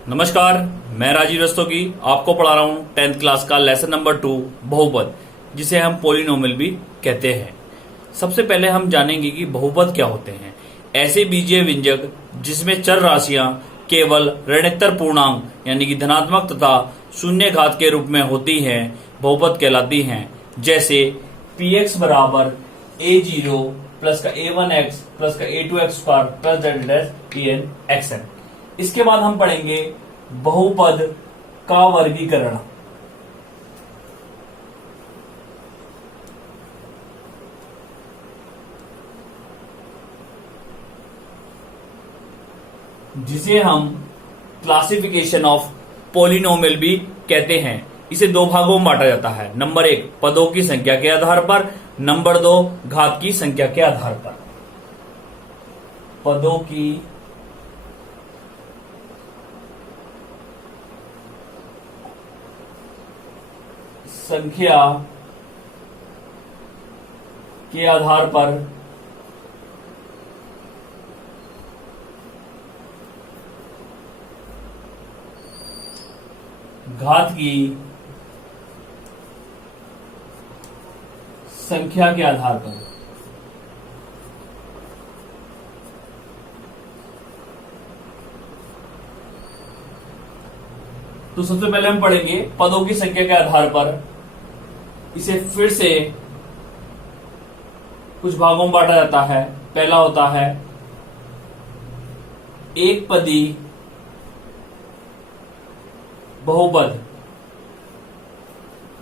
नमस्कार, मैं राजीव रस्तोगी आपको पढ़ा रहा हूँ 10th क्लास का लेसन नंबर 2 बहुपद, जिसे हम पोलिनोमियल भी कहते हैं। सबसे पहले हम जानेंगे कि बहुपद क्या होते हैं। ऐसे बीजीय व्यंजक जिसमें चर राशियां केवल ऋणोत्तर पूर्णांक यानी कि धनात्मक तथा शून्य घात के रूप में होती हैं, बहुपद कहलाती हैं। जैसे px बराबर a0 प्लस का a1x प्लस का a2x स्क्वायर प्लस pnxn। इसके बाद हम पढ़ेंगे बहुपद का वर्गीकरण। जिसे हम क्लासिफिकेशन ऑफ पोलिनोमियल भी कहते हैं। इसे दो भागों में बांटा जाता है। नंबर 1 पदों की संख्या के आधार पर, नंबर 2 घात की संख्या के आधार पर। पदों की संख्या के आधार पर घात की संख्या के आधार पर। तो सबसे पहले हम पढ़ेंगे पदों की संख्या के आधार पर। इसे फिर से कुछ भागों में बांटा जाता है। पहला होता है एक पदी बहुपद,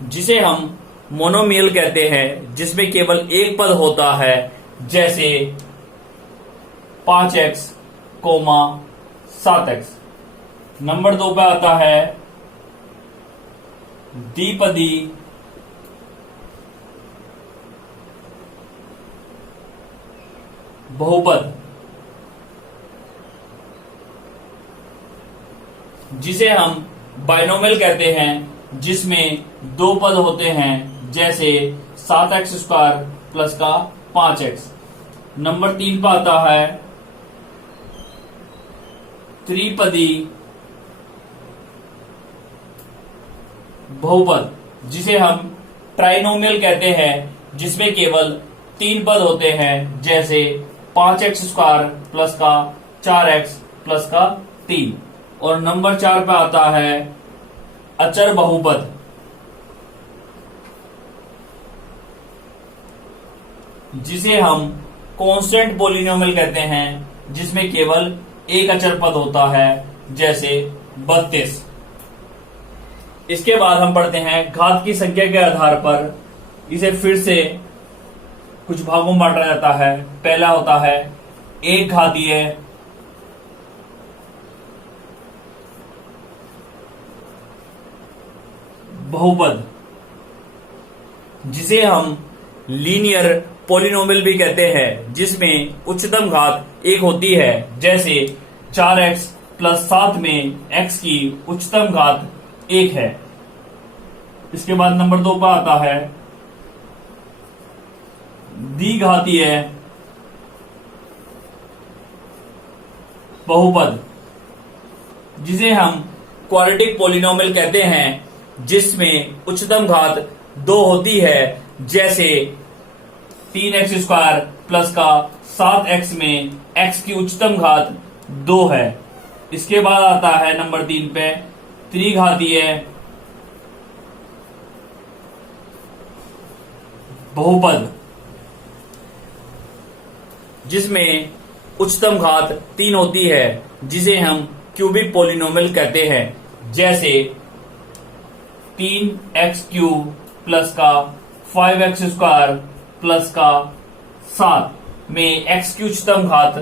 जिसे हम मोनोमियल कहते हैं, जिसमें केवल एक पद होता है। जैसे 5x, 7x। नंबर 2 पे आता है द्विपदी बहुपद, जिसे हम बाइनोमियल कहते हैं, जिसमें दो पद होते हैं। जैसे 7x स्क्वायर प्लस का 5x। नंबर 3 पर आता है त्रिपदी बहुपद, जिसे हम ट्राइनोमियल कहते हैं, जिसमें केवल 3 पद होते हैं। जैसे 5x स्क्वायर प्लस का 4x प्लस का 3। और नंबर 4 पे आता है अचर बहुपद, जिसे हम कांस्टेंट पोलिनोमियल कहते हैं, जिसमें केवल एक अचर पद होता है। जैसे 32। इसके बाद हम पढ़ते हैं घात की संख्या के आधार पर। इसे फिर से कुछ भागों में बांटा जाता है। पहला होता है एक घातीय बहुपद, जिसे हम लीनियर पोलिनोमियल भी कहते हैं, जिसमें उच्चतम घात 1 होती है। जैसे 4x प्लस 7 में x की उच्चतम घात 1 है। इसके बाद नंबर 2 पर आता है द्विघातीय बहुपद, जिसे हम क्वाड्रेटिक पोलिनोमियल कहते हैं, जिसमें उच्चतम घात 2 होती है। जैसे 3x स्क्वायर प्लस का 7x में x की उच्चतम घात 2 है। इसके बाद आता है नंबर 3 पे त्रिघातीय बहुपद, जिसमें उच्चतम घात 3 होती है, जिसे हम क्यूबिक पोलिनोमियल कहते हैं। जैसे 3x क्यूब प्लस का 5x स्क्वायर प्लस का 7 में x की उच्चतम घात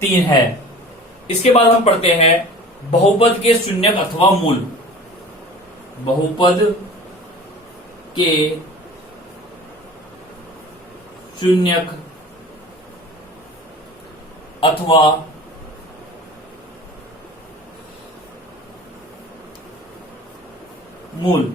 3 है। इसके बाद हम पढ़ते हैं बहुपद के शून्यक अथवा मूल। बहुपद के शून्यक अथवा मूल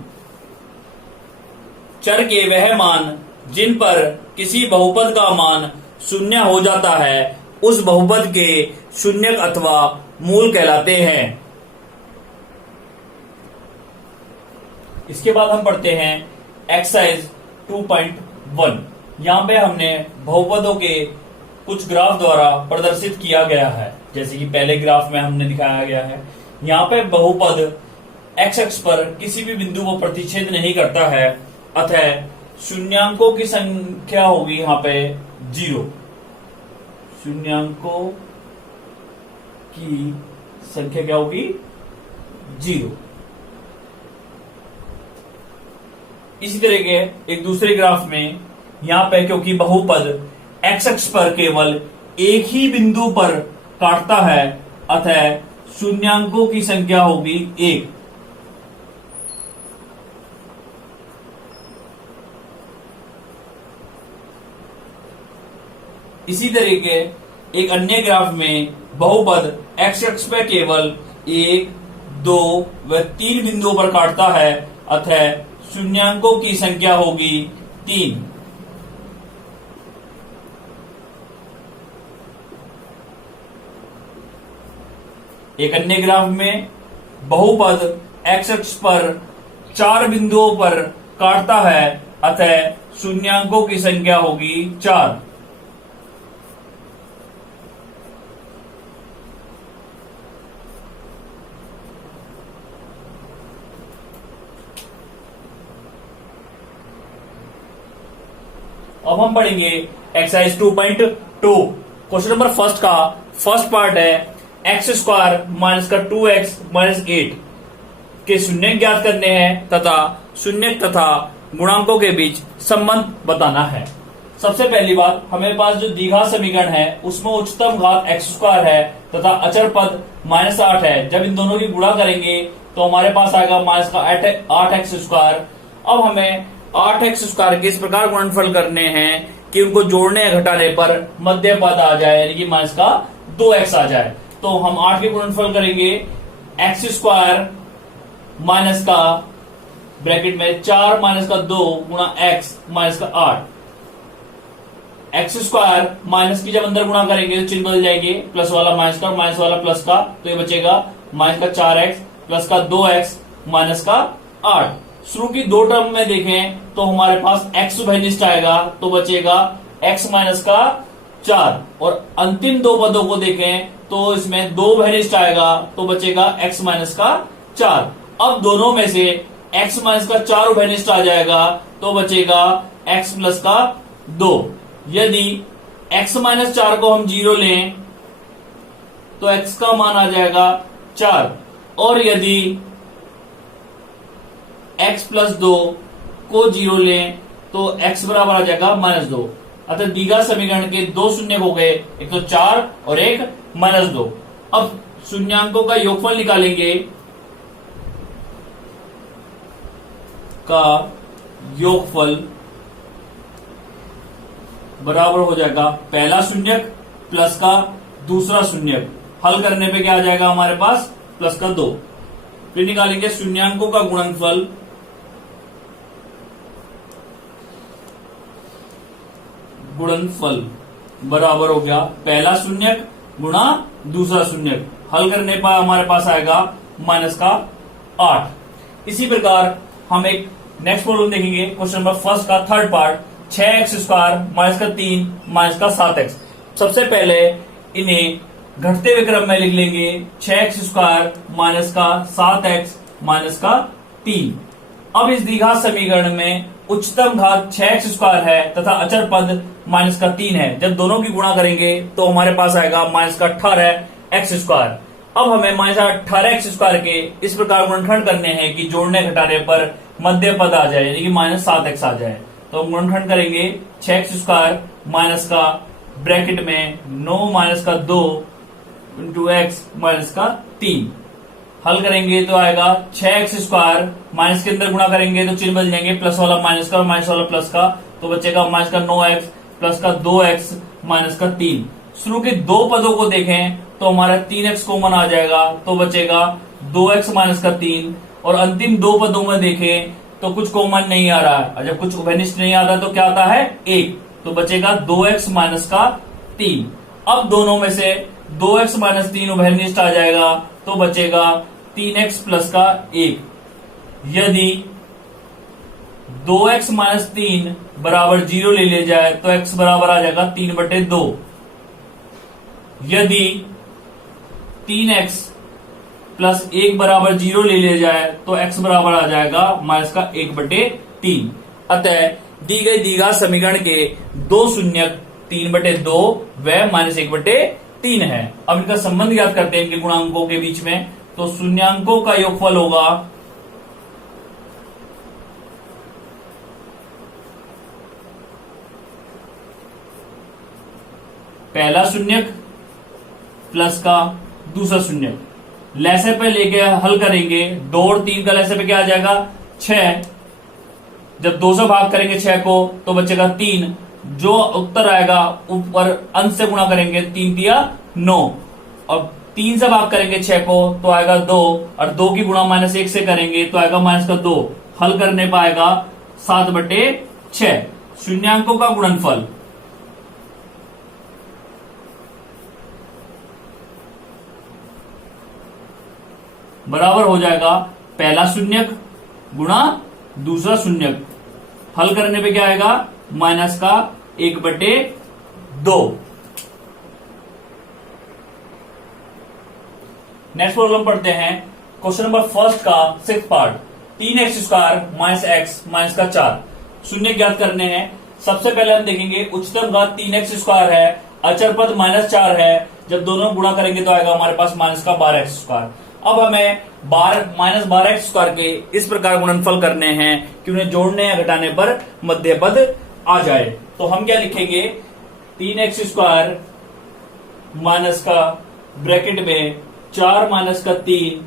चर के वह मान जिन पर किसी बहुपद का मान शून्य हो जाता है, उस बहुपद के शून्यक अथवा मूल कहलाते हैं। इसके बाद हम पढ़ते हैं एक्सरसाइज 2.1। यहाँ पे हमने बहुपदों के कुछ ग्राफ द्वारा प्रदर्शित किया गया है। जैसे कि पहले ग्राफ में हमने दिखाया गया है, यहाँ पे बहुपद एक्स अक्ष पर किसी भी बिंदु को प्रतिच्छेद नहीं करता है, अतः शून्यांकों की संख्या होगी यहाँ पे 0। शून्यांकों की संख्या क्या होगी? 0। इसी तरह के एक दूसरे ग्राफ में यहाँ पे क्योंकि बहुपद एक्स अक्ष पर केवल एक ही बिंदु पर काटता है, अतः शून्यांकों की संख्या होगी 1। इसी तरीके एक अन्य ग्राफ में बहुपद एक्स अक्ष पर केवल 1, 2 व 3 बिंदुओं पर काटता है, अतः शून्यांकों की संख्या होगी 3। एक अन्य ग्राफ में बहुपद एक्स अक्ष पर 4 बिंदुओं पर काटता है, अतः शून्यांकों की संख्या होगी 4। अब हम पढ़ेंगे एक्सरसाइज 2.2। क्वेश्चन नंबर फर्स्ट का फर्स्ट पार्ट है एक्स स्क्वायर माइनस का 2x माइनस 8 के शून्य ज्ञात करने हैं तथा शून्य तथा गुणांकों के बीच संबंध बताना है। सबसे पहली बात, हमारे पास जो द्विघात समीकरण है उसमें उच्चतम घात एक्स स्क्वायर है तथा अचर पद -8 है। जब इन दोनों की गुणा करेंगे तो हमारे पास आएगा माइनस का 8x स्क्वायर। अब हमें 8x स्क्वायर के इस प्रकार गुणनफल करने हैं कि उनको जोड़ने या घटाने पर मध्य पद आ जाए, यानी कि माइनस का 2x आ जाए। तो हम 8 के गुणनफल करेंगे, एक्स स्क्वायर माइनस का ब्रैकेट में 4 माइनस का 2 गुणा एक्स माइनस का 8। एक्स स्क्वायर माइनस की जब अंदर गुणा करेंगे तो चिन्ह बदल जाएंगे, प्लस वाला माइनस का, माइनस वाला प्लस का, तो ये बचेगा माइनस का 4x प्लस का 2x माइनस का 8। शुरू की दो टर्म में देखें तो हमारे पास x उभयनिष्ठ आएगा, तो बचेगा x माइनस का 4। और अंतिम दो पदों को देखें तो इसमें 2 उभयनिष्ठ आएगा, तो बचेगा x माइनस का 4। अब दोनों में से x माइनस का 4 उभयनिष्ठ आ जाएगा, तो बचेगा x प्लस का 2। यदि x माइनस 4 को हम 0 लें तो x का मान आ जाएगा 4, और यदि x प्लस 2 को 0 लें तो x बराबर आ जाएगा -2। अतः द्विघात समीकरण के 2 शून्य हो गए, एक तो 4 और एक -2। अब शून्यांकों का योगफल निकालेंगे, का योगफल बराबर हो जाएगा पहला शून्यक प्लस का दूसरा शून्यक। हल करने पे क्या आ जाएगा हमारे पास? प्लस का 2। फिर निकालेंगे शून्यांकों का गुणनफल, बराबर हो गया पहला शून्यक गुणा दूसरा शून्यक। हल करने पर हमारे पास आएगा माइनस का 8। इसी प्रकार हम एक नेक्स्ट प्रॉब्लम देखेंगे, क्वेश्चन नंबर फर्स्ट का third part, 6x square minus का 3 माइनस का 7x। सबसे पहले इन्हें घटते हुए क्रम में लिख लेंगे, 6x स्क्वायर माइनस का 7x माइनस का 3। अब इस द्विघात समीकरण में उच्चतम घात 6x स्क्वायर है तथा अचर पद माइनस का 3 है। जब दोनों की गुणा करेंगे तो हमारे पास आएगा माइनस का 18x स्क्वायर। अब हमें माइनस 18x स्क्वायर के इस प्रकार गुणनखंड करने हैं कि जोड़ने घटाने पर मध्य पद आ जाए, यानी कि -7x आ जाए। तो हम गुणनखंड करेंगे, 6x स्क्वायर माइनस का ब्रैकेट में 9 माइनस का 2 इंटू एक्स माइनस का 3। हल करेंगे तो आएगा 6x स्क्वायर, माइनस के अंदर गुणा करेंगे तो चिन्ह बदल जाएंगे, प्लस वाला माइनस का और माइनस वाला प्लस का, तो बचेगा माइनस का 9x प्लस का 2x माइनस का 3। शुरू के दो पदों को देखें तो हमारा 3x कॉमन आ जाएगा, तो बचेगा 2x माइनस का 3। और अंतिम दो पदों में देखें तो कुछ कॉमन नहीं आ रहा है, और जब कुछ उभयनिष्ठ नहीं आता तो क्या आता है? 1, तो बचेगा 2x माइनस का 3। अब दोनों में से 2x माइनस 3 उभयनिष्ठ आ जाएगा, तो बचेगा 3x प्लस का 1। यदि 2x माइनस 3 बराबर 0 ले लिया जाए तो x बराबर आ जाएगा 3/2। यदि 3x प्लस 1 बराबर 0 ले लिया जाए तो x बराबर आ जाएगा माइनस का 1/3। अतः दी गई द्विघात समीकरण के दो शून्यक 3/2 व माइनस 1/3 है। अब इनका संबंध ज्ञात करते हैं इनके गुणांकों के बीच में। तो शून्यांकों का योगफल होगा पहला शून्यक प्लस का दूसरा शून्यक। लैसे पे लेके हल करेंगे, 2 और 3 का लैसे पे क्या आ जाएगा 6। जब 2 से भाग करेंगे 6 को तो बचेगा 3। जो उत्तर आएगा ऊपर अंश से गुणा करेंगे, 3 दिया 9। और 3 से भाग करेंगे 6 को तो आएगा 2, और 2 की गुणा -1 से करेंगे तो आएगा माइनस का 2। हल करने पर आएगा 7/6। शून्यांकों का गुणनफल बराबर हो जाएगा पहला शून्यक गुणा दूसरा शून्यक। हल करने पे क्या आएगा माइनस का 1/2। नेक्स्ट प्रॉब्लम पढ़ते हैं। क्वेश्चन नंबर फर्स्ट का 6th part. 3x² minus x minus का 4 शून्य ज्ञात करने हैं। सबसे पहले हम देखेंगे उच्चतम घात 3x² है, अचर पद -4 है। जब दोनों गुणा करेंगे तो आएगा हमारे पास माइनस का 12x²। अब हमें -12x² के इस प्रकार गुणनफल करने हैं कि उन्हें जोड़ने या घटाने पर मध्य पद आ जाए। तो हम क्या लिखेंगे 3x² माइनस का ब्रैकेट में 4 माइनस का 3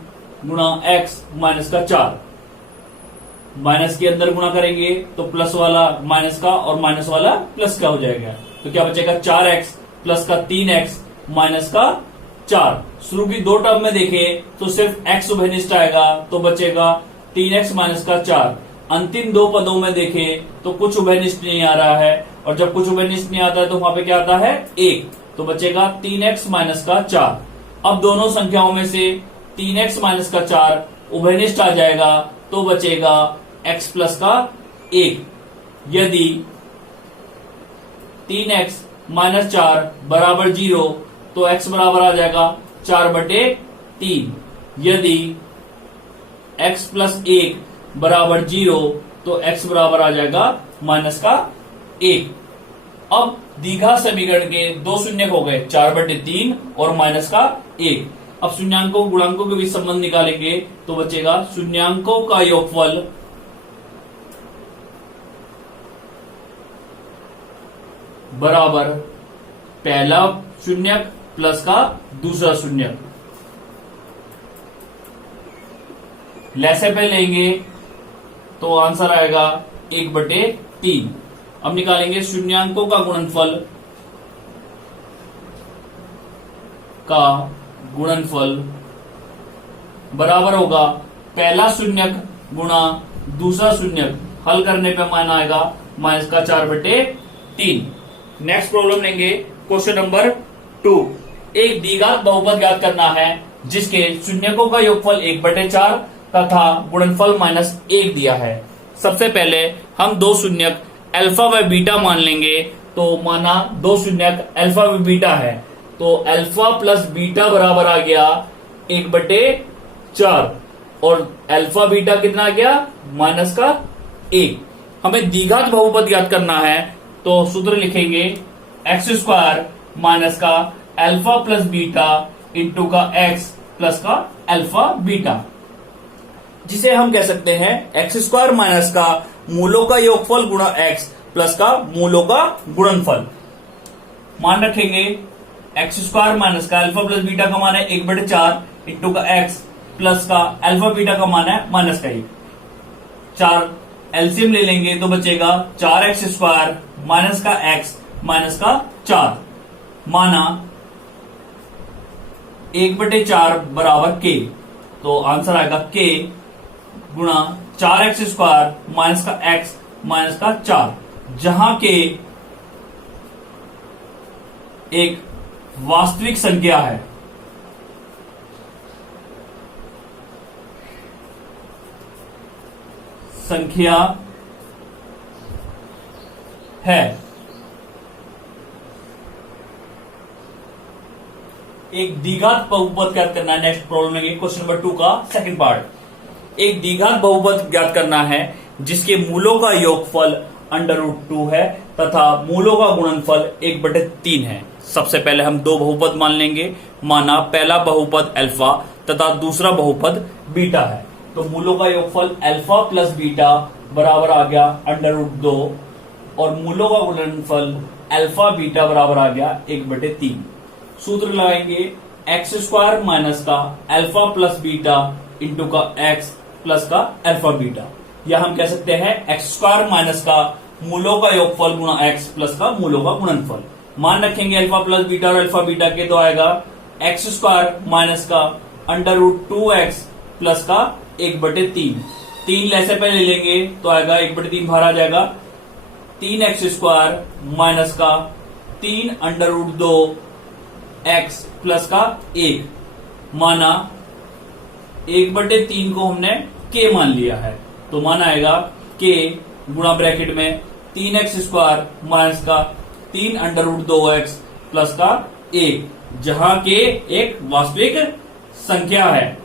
गुणा x माइनस का 4। माइनस के अंदर गुणा करेंगे तो प्लस वाला माइनस का और माइनस वाला प्लस का हो जाएगा। तो क्या बचेगा 4x प्लस का 3x माइनस का 4। शुरू की दो टर्म में देखें तो सिर्फ x उभयनिष्ठ आएगा तो बचेगा 3x माइनस का 4। अंतिम दो पदों में देखें तो कुछ उभयनिष्ठ नहीं आ रहा है, और जब कुछ उभयनिष्ठ नहीं आता है तो वहां पे क्या आता है 1, तो बचेगा 3x माइनस का 4। अब दोनों संख्याओं में से 3x माइनस का 4 उभयनिष्ठ आ जाएगा तो बचेगा x प्लस का 1। यदि 3x माइनस 4 बराबर 0 तो x बराबर आ जाएगा 4/3। यदि x प्लस 1 बराबर 0 तो x बराबर आ जाएगा माइनस का 1। अब द्विघात समीकरण के दो शून्यक हो गए 4/3 और माइनस का 1। अब शून्यांकों गुणांकों के बीच संबंध निकालेंगे तो बचेगा शून्यांकों का योगफल बराबर पहला शून्यक प्लस का दूसरा शून्यक। लैसे पे लेंगे तो आंसर आएगा 1/3। अब निकालेंगे शून्यांकों का गुणनफल बराबर होगा पहला शून्यक गुणा दूसरा शून्यक। हल करने पे मान आएगा माइनस का 4/3। नेक्स्ट प्रॉब्लम लेंगे क्वेश्चन नंबर 2। एक द्विघात बहुपद ज्ञात करना है जिसके शून्यकों का योगफल 1/4 तथा गुणनफल -1 दिया है। सबसे पहले हम दो शून्यक अल्फा व बीटा मान लेंगे। तो माना दो शून्यक अल्फा व बीटा है तो अल्फा प्लस बीटा बराबर आ गया 1/4 और अल्फा बीटा कितना आ गया माइनस का 1। हमें द्विघात बहुपद ज्ञात करना है तो सूत्र लिखेंगे x² माइनस का अल्फा प्लस बीटा इंटू का x प्लस का अल्फा बीटा, जिसे हम कह सकते हैं x² माइनस का मूलों का योगफल गुणा x प्लस का मूलों का गुणनफल। मान रखेंगे x² माइनस का अल्फा प्लस बीटा का मान है 1/4 इंटू का x प्लस का अल्फा बीटा का मान है माइनस का 1। 4 एलसीएम ले लेंगे तो बचेगा 4x² माइनस का x माइनस का 4। माना 1/4 बराबर k, तो आंसर आएगा k गुणा 4x² माइनस का x माइनस का 4, जहां k एक वास्तविक संख्या है। संख्या है। एक द्विघात बहुपद ज्ञात करना है। नेक्स्ट प्रॉब्लम है क्वेश्चन नंबर 2 का सेकंड पार्ट। एक द्विघात बहुपद ज्ञात करना है जिसके मूलों का योगफल √2 है तथा मूलों का गुणनफल 1/3 है। सबसे पहले हम दो बहुपद मान लेंगे। माना पहला बहुपद अल्फा तथा दूसरा बहुपद बीटा है, तो मूलों का योगफल अल्फा प्लस बीटा बराबर आ गया √2 और मूलों का गुणनफल अल्फा बीटा बराबर आ गया 1/3। सूत्र लगाएंगे x² माइनस का अल्फा प्लस बीटा इंटू का x प्लस का अल्फा बीटा, या हम कह सकते हैं x² माइनस का मूलों का योगफल गुणा x प्लस का मूलों का गुणनफल। मान रखेंगे अल्फा प्लस बीटा और अल्फा बीटा के, तो आएगा x² माइनस का √2x प्लस का 1/3। 3 ऐसे पहले लेंगे तो आएगा 1/3 बाहर आ जाएगा। 3x² माइनस का 3 √2x प्लस का 1, माना 1/3 को हमने k मान लिया है, तो मान आएगा k गुणा ब्रैकेट में 3x² माइनस का 3 √2x प्लस का 1, जहां k एक वास्तविक संख्या है।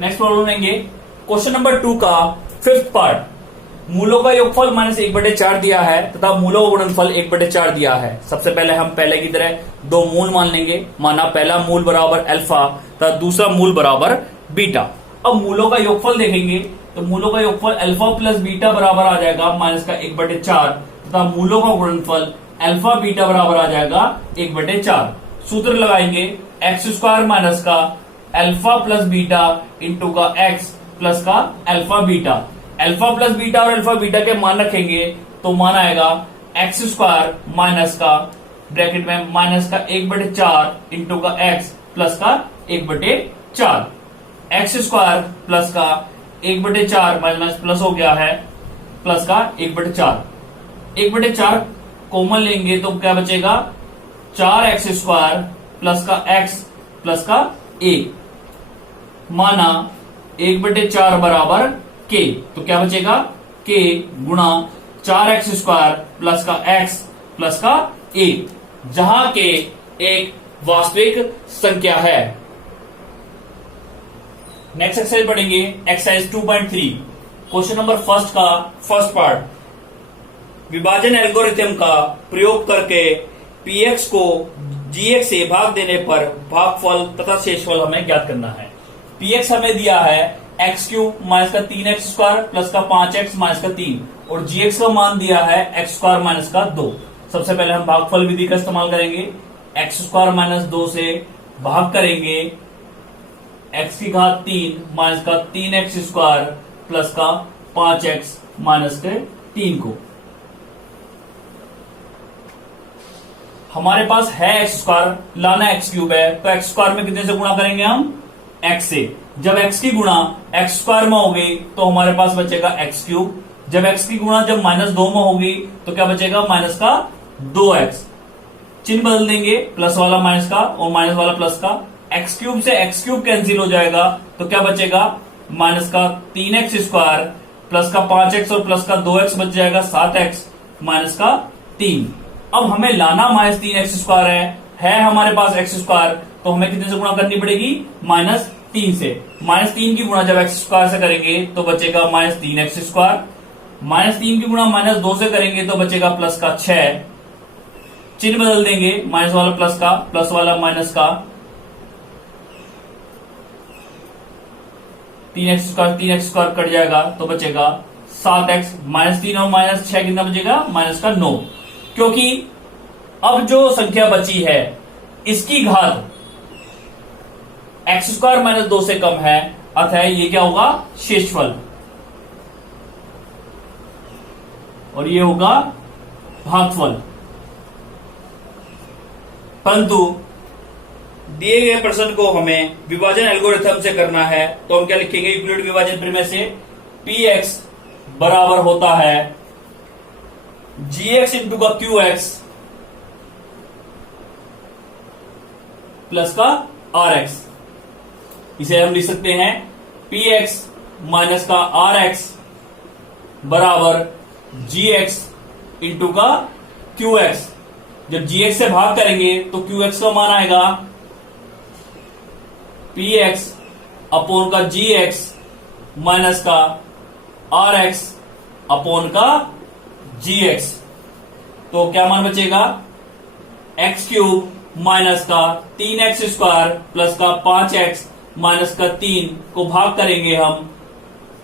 नेक्स्ट प्रॉब्लम लेंगे क्वेश्चन नंबर 2 का फिफ्थ पार्ट। मूलों का योगफल माइनस 1/4 दिया है तथा मूलों का गुणनफल 1/4 दिया है। सबसे पहले हम पहले की तरह दो मूल मान लेंगे। माना पहला मूल बराबर अल्फा तथा दूसरा मूल बराबर बीटा। अब मूलों का योगफल देखेंगे तो मूलों का योगफल अल्फा प्लस बीटा बराबर आ जाएगा माइनस का 1/4 तथा मूलों का गुणनफल अल्फा बीटा बराबर आ जाएगा 1/4। सूत्र लगाएंगे x² माइनस का अल्फा प्लस बीटा इंटू का x प्लस का alpha beta. Alpha plus beta और अल्फा बीटा के मान रखेंगे तो मान आएगा x² माइनस का ब्रैकेट में माइनस का 1/4 इंटू का x प्लस का 1/4। x² प्लस का 1/4 माइनस प्लस हो गया है प्लस का 1/4। 1/4 कॉमन लेंगे तो क्या बचेगा 4x² प्लस का x प्लस का 1, माना 1/4 बराबर k, तो क्या बचेगा k गुणा 4x² प्लस का x प्लस का 1, जहां k एक वास्तविक संख्या है। नेक्स्ट एक्सरसाइज पढ़ेंगे एक्सरसाइज 2.3 क्वेश्चन नंबर फर्स्ट का फर्स्ट पार्ट। विभाजन एल्गोरिथम का प्रयोग करके px को gx से भाग देने पर भागफल तथा शेषफल हमें ज्ञात करना है। px हमें दिया है x³ माइनस का 3x² प्लस का 5x माइनस का 3 और gx का मान दिया है x² माइनस का 2। सबसे पहले हम भागफल विधि का इस्तेमाल करेंगे। x² माइनस 2 से भाग करेंगे x की घात 3 माइनस का 3x² प्लस का 5x माइनस के 3 को। हमारे पास है x², लाना x³ है, तो x² में कितने से गुणा करेंगे हम x से। जब x की गुणा x² में होगी तो हमारे पास बचेगा x³। जब x की गुणा जब -2 में होगी तो क्या बचेगा माइनस का 2x। चिन्ह बदल देंगे, प्लस वाला माइनस का और माइनस वाला प्लस का। x³ से x³ कैंसिल हो जाएगा तो क्या बचेगा माइनस का 3x² प्लस का 5x और प्लस का 2x बच जाएगा 7x माइनस का 3। अब हमें लाना -3x² है हमारे पास x², तो हमें कितने से गुणा करनी पड़ेगी -3 से। -3 की गुणा जब x² से करेंगे तो बचेगा -3x²। -3 की गुणा -2 से करेंगे तो बचेगा प्लस का 6। चिन्ह बदल देंगे, माइनस वाला प्लस का, प्लस वाला माइनस का। 3x² कट जाएगा तो बचेगा 7x। -3 और -6 कितना बचेगा -9। क्योंकि अब जो संख्या बची है इसकी घात x² -2 से कम है, अतः ये क्या होगा शेषफल, और ये होगा भागफल। परंतु दिए गए प्रश्न को हमें विभाजन एल्गोरिथम से करना है, तो हम क्या लिखेंगे यूक्लिड विभाजन प्रमेय से px बराबर होता है gx इंटू का qx प्लस का rx। इसे हम लिख सकते हैं पी एक्स माइनस का आर एक्स बराबर जी एक्स इंटू का क्यू एक्स। जब जी एक्स से भाग करेंगे तो क्यू एक्स का मान आएगा पी एक्स अपोन का जी एक्स माइनस का आर एक्स अपोन का जी एक्स। तो क्या मान बचेगा, एक्स क्यूब माइनस का 3x स्क्वायर प्लस का 5x माइनस का 3 को भाग करेंगे हम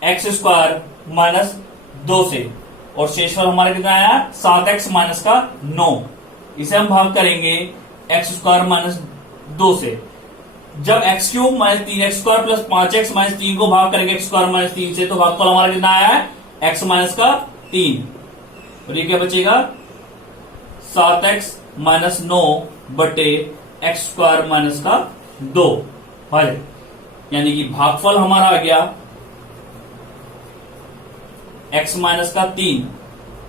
एक्स स्क्वायर माइनस 2 से, और शेषफल हमारा कितना आया 7x माइनस का 9। इसे हम भाग करेंगे एक्स स्क्वायर माइनस 2 से। जब x cube minus 3x square plus 5x minus 3 को भाग करेंगे एक्स स्क्वायर माइनस 3 से, तो भागफल हमारा कितना आया है x माइनस का 3, और ये क्या बचेगा 7x माइनस 9 बटे एक्स स्क्वायर माइनस का 2 है। यानी कि भागफल हमारा आ गया x माइनस का 3,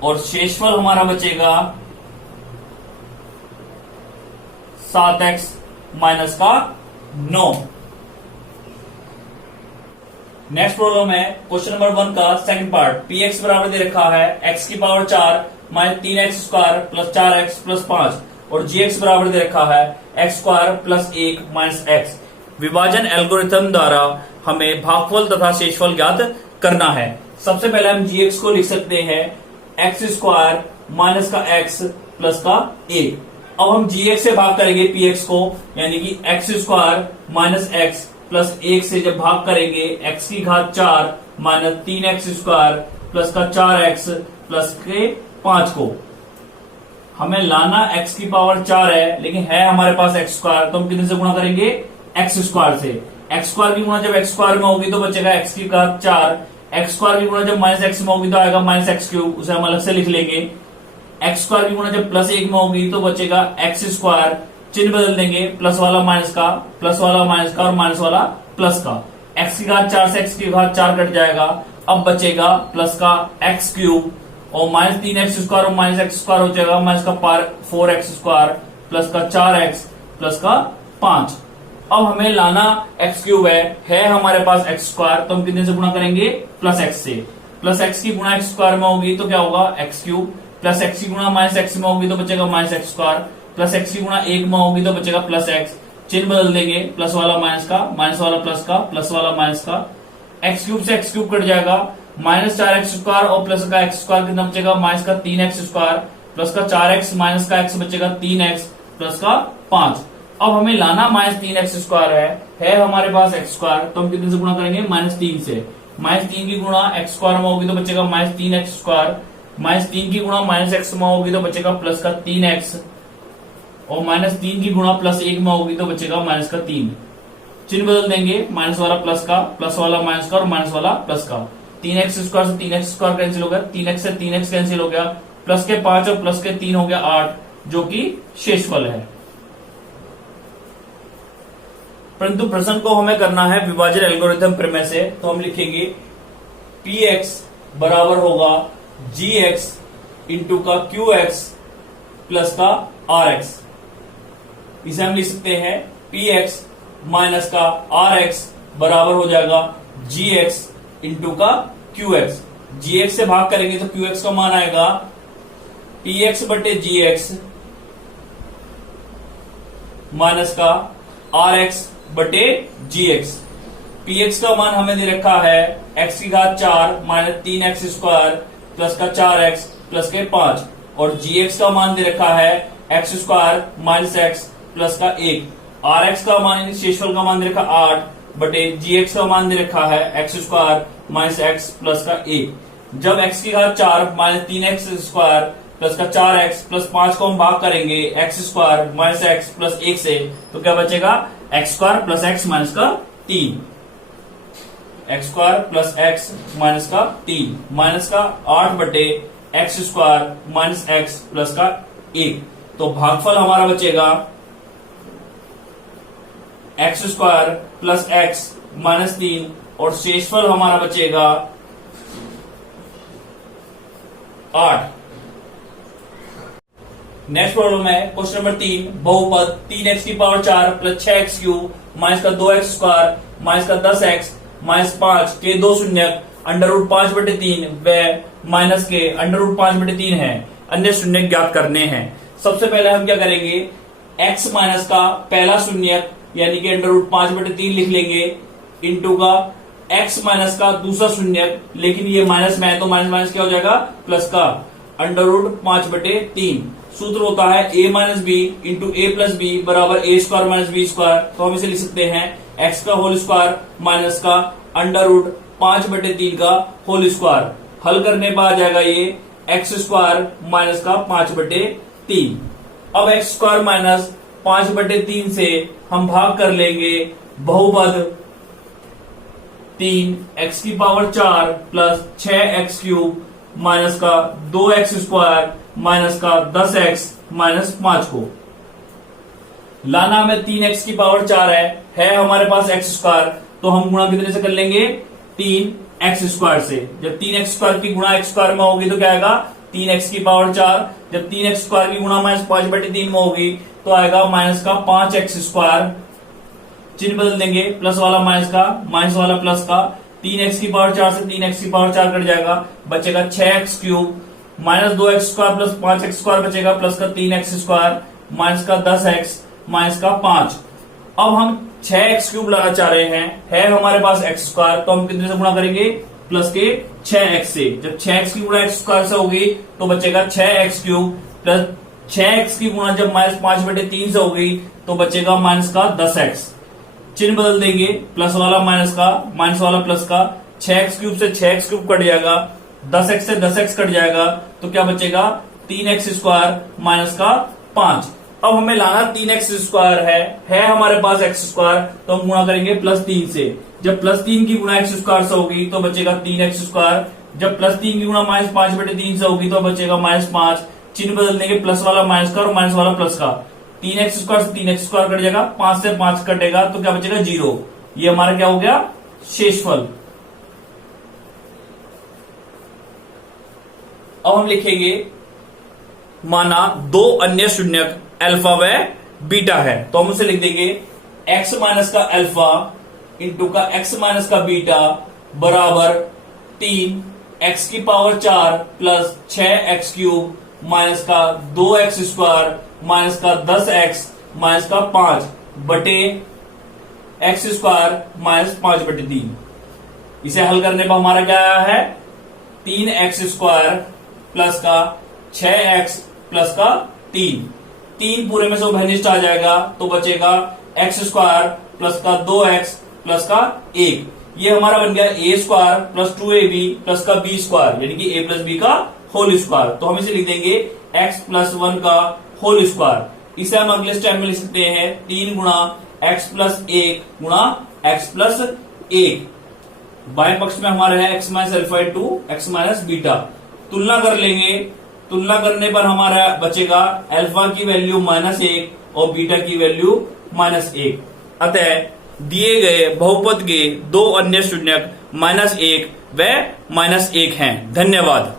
और शेषफल हमारा बचेगा 7x माइनस का 9। नेक्स्ट प्रॉब्लम है क्वेश्चन नंबर 1 का सेकंड पार्ट। पी एक्स बराबर दे रखा है x की power 4 minus 3x square plus 4x plus 5, और जी एक्स बराबर दे रखा है x square plus 1 minus x. विभाजन एल्गोरिथम द्वारा हमें भागफल तथा शेषफल ज्ञात करना है। सबसे पहले हम जी एक्स को लिख सकते हैं एक्स स्क्वायर माइनस का एक्स प्लस का 1। अब हम जी एक्स से भाग करेंगे पी एक्स को, यानी कि x square minus x plus 1 से जब भाग करेंगे एक्स की घात 4 माइनस 3x स्क्वायर प्लस का 4x प्लस के 5 को। हमें लाना x की पावर 4 है, लेकिन है हमारे पास x स्क्वायर, तो हम कितने से गुणा करेंगे x स्क्वायर से। x स्क्वायर की गुणा जब x स्क्वायर में होगी तो बचेगा x की घात 4, x स्क्वायर की गुणा जब माइनस x में होगी तो आएगा माइनस एक्स क्यूब, उसे हम अलग से लिख लेंगे। x स्क्वायर की गुणा जब प्लस 1 में होगी तो बचेगा x स्क्वायर, चिन्ह बदल देंगे, प्लस वाला माइनस का, प्लस वाला माइनस का और माइनस वाला प्लस का। x की घात 4 से x की घात 4 कट जाएगा, अब बचेगा प्लस का x क्यूब और माइनस 3x स्क्वायर और माइनस एक्स स्क्वायर हो जाएगा माइनस का 4x स्क्वायर प्लस का 4x प्लस का 5। अब हमें लाना x क्यूब है हमारे पास x स्क्वायर, तो हम कितने से गुणा करेंगे प्लस x से। प्लस x की गुणा x स्क्वायर में होगी तो क्या होगा x क्यूब, प्लस x की गुणा माइनस x में होगी तो बचेगा minus x square, plus x की गुणा 1 में होगी तो बचेगा प्लस x, चिन्ह बदल देंगे, प्लस वाला माइनस का, माइनस वाला प्लस का, प्लस वाला माइनस का। एक्स क्यूब से एक्स क्यूब कट जाएगा, माइनस 4x स्क्वायर और प्लस का एक्स स्क्वायर कितना बचेगा माइनस का 3x स्क्वायर प्लस का 4x माइनस का x बचेगा 3x प्लस का 5। अब हमें लाना माइनस 3x स्क्वायर है हमारे पास x स्क्वायर, तो हम कितने से गुणा करेंगे माइनस 3 से। माइनस 3 की गुणा x स्क्वायर में होगी तो बचेगा माइनस 3x स्क्वायर, माइनस 3 की गुणा माइनस x में होगी तो बचेगा प्लस का 3x, और माइनस 3 की गुणा प्लस 1 में होगी तो बचेगा माइनस का 3। चिन्ह बदल देंगे, माइनस वाला प्लस का, प्लस वाला माइनस का और माइनस वाला प्लस का। 3x स्क्वायर से 3x स्क्वायर कैंसिल हो गया, 3x से 3x कैंसिल हो गया, प्लस के 5 और प्लस के 3 हो गया 8, जो कि शेषफल है। परंतु प्रश्न को हमें करना है विभाजन एल्गोरिथम प्रमेय से, तो हम लिखेंगे px बराबर होगा gx इंटू का qx प्लस का rx। इसे हम लिख सकते हैं px माइनस का rx बराबर हो जाएगा gx इंटू का qx। gx से भाग करेंगे तो qx का मान आएगा px बटे gx माइनस का rx बटे gx। px का मान हमें दे रखा है x की घात 4 माइनस 3x स्क्वायर प्लस का 4x प्लस के 5, और gx का मान दे रखा है x square minus x plus का 1। rx का मान शेषफल का मान दे रखा 8 बटे gx का मान दे रखा है x square minus x plus का 1। जब x की घात 4 माइनस 3x स्क्वायर प्लस का 4x प्लस 5 को हम भाग करेंगे x square minus x plus 1 से, तो क्या बचेगा x square plus x minus का 3, x square plus x minus का 3 माइनस का 8 बटे x square minus x plus का 1। तो भागफल हमारा बचेगा x square plus x minus 3, और शेषफल हमारा बचेगा 8। नेक्स्ट प्रॉब्लम है क्वेश्चन नंबर 3, बहुपद 3x की power 4 plus 6x cube minus का 2x स्क्वायर माइनस का 10x माइनस 5 के दो शून्यक अंडर रूट 5/3 व माइनस के अंडर रूट 5/3 है। अन्य शून्यक ज्ञात करने हैं। सबसे पहले हम क्या करेंगे, x माइनस का पहला शून्यक यानी कि अंडर रूट 5/3 लिख लेंगे, इंटू का x माइनस का दूसरा शून्यक, लेकिन ये माइनस में है तो माइनस माइनस क्या हो जाएगा, प्लस का अंडर रूट 5/3। सूत्र होता है a minus B into A plus B बराबर A square minus B square. तो हम इसे लिख सकते हैं x का होल स्क्वायर माइनस का अंडर रूट 5/3 का होल स्क्वायर। हल करने पर आ जाएगा ये एक्स स्क्वायर माइनस का 5/3। अब एक्स स्क्वायर माइनस 5/3 से हम भाग कर लेंगे बहुपद 3x की power 4 plus 6x cube minus का 2x स्क्वायर माइनस का 10x माइनस 5 को। लाना हमें 3x की पावर 4 है हमारे पास x स्क्वायर, तो हम गुणा कितने से कर लेंगे, 3x स्क्वायर से। जब 3x स्क्वायर की गुणा x स्क्वायर में होगी तो क्या आएगा, 3x की पावर 4। जब 3x स्क्वायर की गुणा माइनस 5/3 में होगी तो आएगा माइनस का 5x स्क्वायर। चिन्ह बदल देंगे, प्लस वाला माइनस का, माइनस वाला प्लस का। 3x की पावर 4 से 3x की पावर 4 कट जाएगा, बचेगा 6x cube minus 2x square plus 5x square बचेगा, प्लस का 3x स्क्वायर माइनस का 10x माइनस का 5। अब हम 6x क्यूब लाना चाह रहे हैं, है हमारे पास x स्क्वायर, तो हम कितने से गुणा करेंगे, प्लस के 6x से। जब 6x की गुणा x स्क्वायर से होगी तो बचेगा 6x क्यूब प्लस 6x की गुणा जब माइनस 5/3 से होगी तो बचेगा माइनस का 10x। चिन्ह बदल देंगे, प्लस वाला माइनस का, माइनस वाला प्लस का। 6x क्यूब से 6x क्यूब कट जाएगा, 10x से 10x कट जाएगा, तो क्या बचेगा, 3x स्क्वायर माइनस का 5। अब हमें लाना 3x स्क्वायर है हमारे पास x स्क्वायर, तो हम गुणा करेंगे प्लस 3 से। जब प्लस 3 की गुणा x स्क्वायर से होगी तो बचेगा 3x स्क्वायर। जब प्लस 3 की गुणा माइनस 5/3 से होगी तो बचेगा माइनस 5। चिन्ह बदल देंगे, प्लस वाला माइनस का और माइनस वाला प्लस का। 3x स्क्वायर से 3x स्क्वायर कट जाएगा, 5 से 5 कटेगा तो क्या बचेगा, 0। ये हमारा क्या हो गया, शेषफल। अब हम लिखेंगे, माना दो अन्य शून्यक अल्फा व बीटा है, तो हम उसे लिख देंगे x माइनस का अल्फा इंटू का x माइनस का बीटा बराबर 3x की power 4 plus 6x cube minus का 2x स्क्वायर माइनस का 10x माइनस का 5 बटे x स्क्वायर माइनस 5/3। इसे हल करने पर हमारा क्या आया है, 3x स्क्वायर प्लस का 6x प्लस का 3 पूरे में से उभयनिष्ठ आ जाएगा तो बचेगा x स्क्वायर प्लस का 2x प्लस का 1। ये हमारा बन गया a square plus 2ab plus का b स्क्वायर, यानी कि a प्लस b का होल स्क्वायर। तो हम इसे लिख देंगे x प्लस 1 का होल स्क्वायर। इसे हम अगले स्टेप में लिख सकते हैं 3 गुणा x प्लस 1 गुणा x प्लस 1। बाएं पक्ष में हमारा है x minus alpha into x minus beta. तुलना कर लेंगे, तुलना करने पर हमारा बचेगा अल्फा की वैल्यू -1 और बीटा की वैल्यू -1। अतः दिए गए बहुपद के दो अन्य शून्यक -1 व -1 हैं। धन्यवाद।